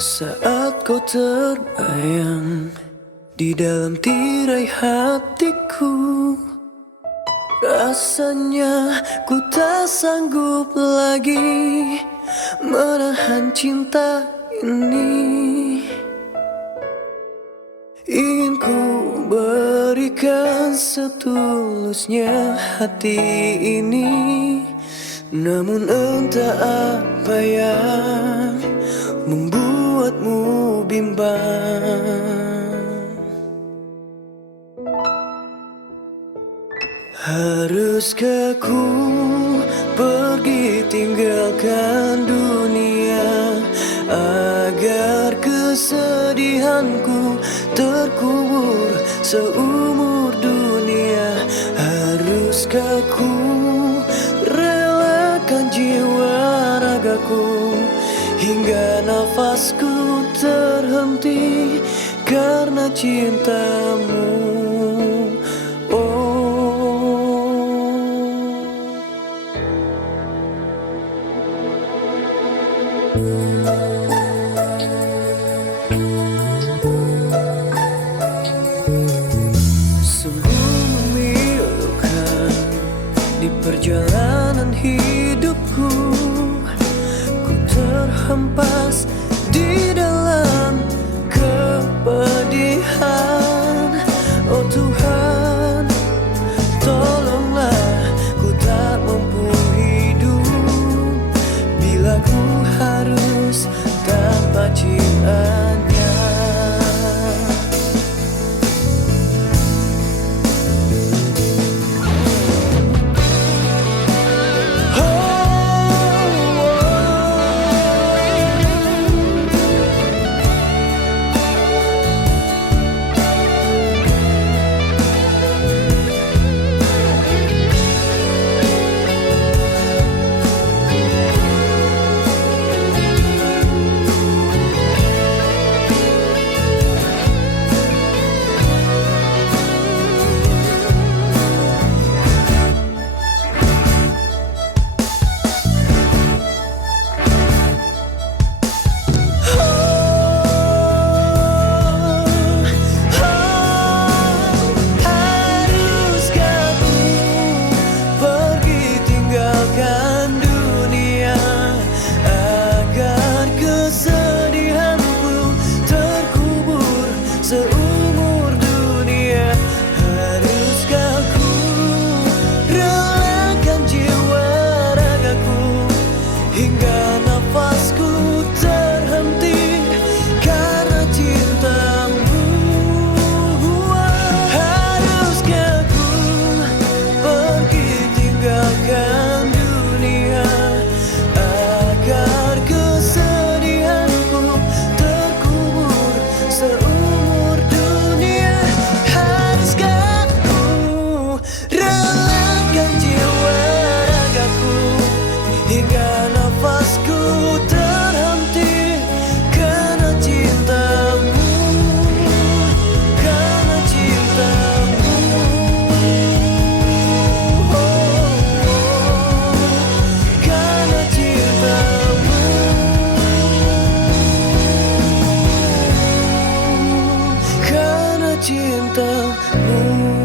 Saat kau terbayang di dalam tirai hatiku, rasanya ku tak sanggup lagi menahan cinta ini. Ingin ku berikan setulusnya hati ini, namun entah apa yang membuatmu bimbang. Haruskah ku pergi tinggalkan dunia agar kesedihanku terkubur seumur dunia? Haruskah ku relakan jiwa ragaku hingga nafasku terhenti karena cintamu? Sungguh memilukan di perjalanan hidupku, ku terhempas di dalam kepedihan. Oh Tuhan, tolonglah, ku tak mampu hidup bila ku harus tanpa cintaannya. Seumur dunia, haruskah ku relakan jiwa ragaku hingga nafasku terhenti karena cintamu? Haruskah ku pergi tinggalkan dunia agar kesedihanku terkubur seumur dunia? Haruskah ku relakan jiwa ragaku hingga nafasku terhenti karena cintamu? Karena cintamu, karena cintamu, karena cintamu.